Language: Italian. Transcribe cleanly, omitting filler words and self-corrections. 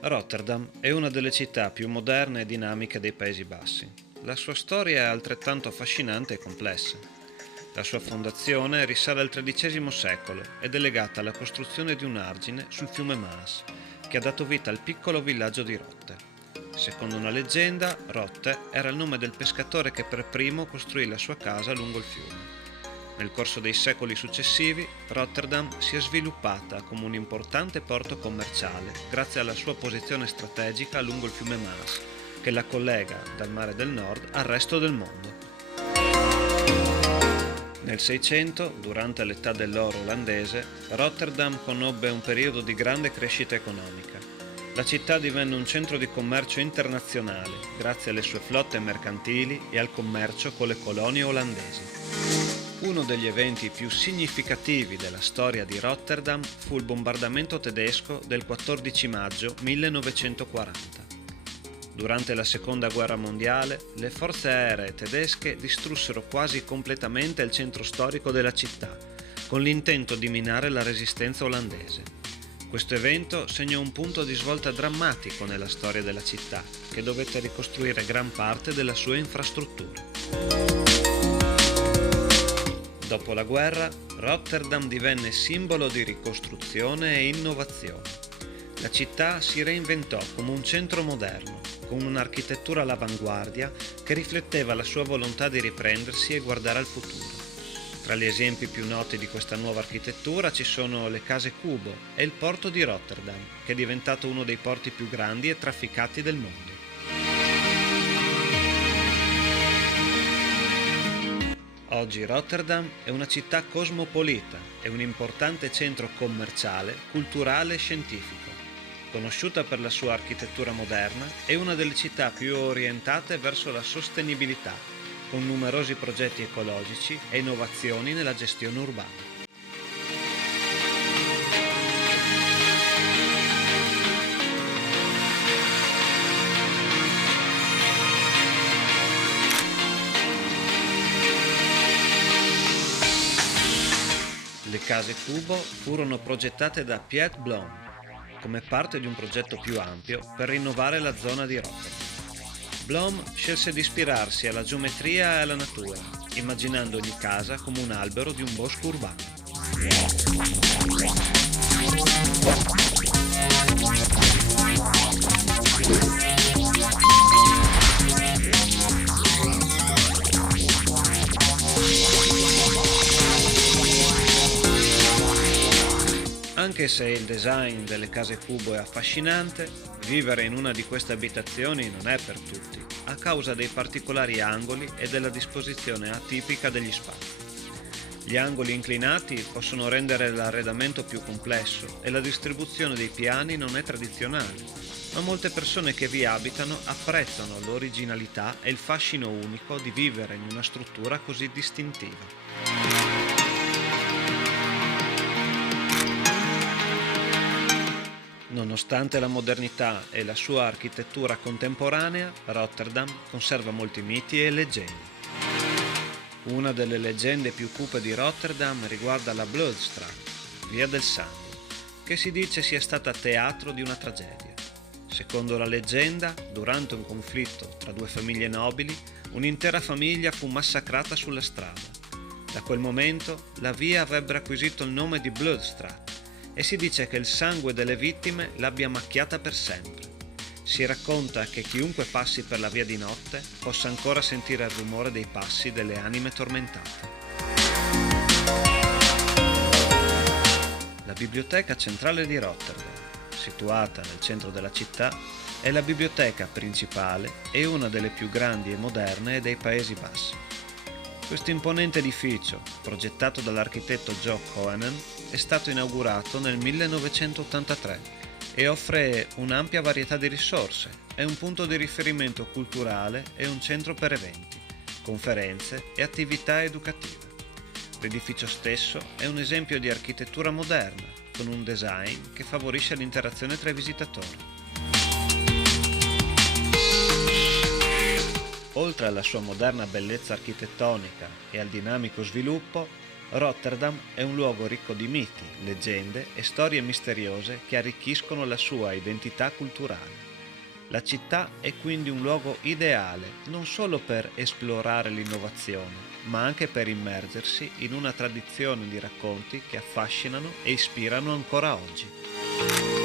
Rotterdam è una delle città più moderne e dinamiche dei Paesi Bassi. La sua storia è altrettanto affascinante e complessa. La sua fondazione risale al XIII secolo ed è legata alla costruzione di un argine sul fiume Maas, che ha dato vita al piccolo villaggio di Rotte. Secondo una leggenda, Rotte era il nome del pescatore che per primo costruì la sua casa lungo il fiume. Nel corso dei secoli successivi, Rotterdam si è sviluppata come un importante porto commerciale grazie alla sua posizione strategica lungo il fiume Maas, che la collega dal Mare del Nord al resto del mondo. Nel 600, durante l'età dell'oro olandese, Rotterdam conobbe un periodo di grande crescita economica. La città divenne un centro di commercio internazionale grazie alle sue flotte mercantili e al commercio con le colonie olandesi. Uno degli eventi più significativi della storia di Rotterdam fu il bombardamento tedesco del 14 maggio 1940. Durante la Seconda Guerra Mondiale, le forze aeree tedesche distrussero quasi completamente il centro storico della città, con l'intento di minare la resistenza olandese. Questo evento segnò un punto di svolta drammatico nella storia della città, che dovette ricostruire gran parte della sua infrastruttura. Dopo la guerra, Rotterdam divenne simbolo di ricostruzione e innovazione. La città si reinventò come un centro moderno, con un'architettura all'avanguardia che rifletteva la sua volontà di riprendersi e guardare al futuro. Tra gli esempi più noti di questa nuova architettura ci sono le case Cubo e il porto di Rotterdam, che è diventato uno dei porti più grandi e trafficati del mondo. Oggi Rotterdam è una città cosmopolita e un importante centro commerciale, culturale e scientifico. Conosciuta per la sua architettura moderna, è una delle città più orientate verso la sostenibilità, con numerosi progetti ecologici e innovazioni nella gestione urbana. Le case Cubo furono progettate da Piet Blom come parte di un progetto più ampio per rinnovare la zona di Rotterdam. Blom scelse di ispirarsi alla geometria e alla natura, immaginando ogni casa come un albero di un bosco urbano. Anche se il design delle case Cubo è affascinante, vivere in una di queste abitazioni non è per tutti, a causa dei particolari angoli e della disposizione atipica degli spazi. Gli angoli inclinati possono rendere l'arredamento più complesso e la distribuzione dei piani non è tradizionale, ma molte persone che vi abitano apprezzano l'originalità e il fascino unico di vivere in una struttura così distintiva. Nonostante la modernità e la sua architettura contemporanea, Rotterdam conserva molti miti e leggende. Una delle leggende più cupe di Rotterdam riguarda la Bloedstraat, via del sangue, che si dice sia stata teatro di una tragedia. Secondo la leggenda, durante un conflitto tra due famiglie nobili, un'intera famiglia fu massacrata sulla strada. Da quel momento, la via avrebbe acquisito il nome di Bloedstraat, e si dice che il sangue delle vittime l'abbia macchiata per sempre. Si racconta che chiunque passi per la via di notte possa ancora sentire il rumore dei passi delle anime tormentate. La Biblioteca Centrale di Rotterdam, situata nel centro della città, è la biblioteca principale e una delle più grandi e moderne dei Paesi Bassi. Questo imponente edificio, progettato dall'architetto Joop Coenen, è stato inaugurato nel 1983 e offre un'ampia varietà di risorse, è un punto di riferimento culturale e un centro per eventi, conferenze e attività educative. L'edificio stesso è un esempio di architettura moderna, con un design che favorisce l'interazione tra i visitatori. Oltre alla sua moderna bellezza architettonica e al dinamico sviluppo, Rotterdam è un luogo ricco di miti, leggende e storie misteriose che arricchiscono la sua identità culturale. La città è quindi un luogo ideale non solo per esplorare l'innovazione, ma anche per immergersi in una tradizione di racconti che affascinano e ispirano ancora oggi.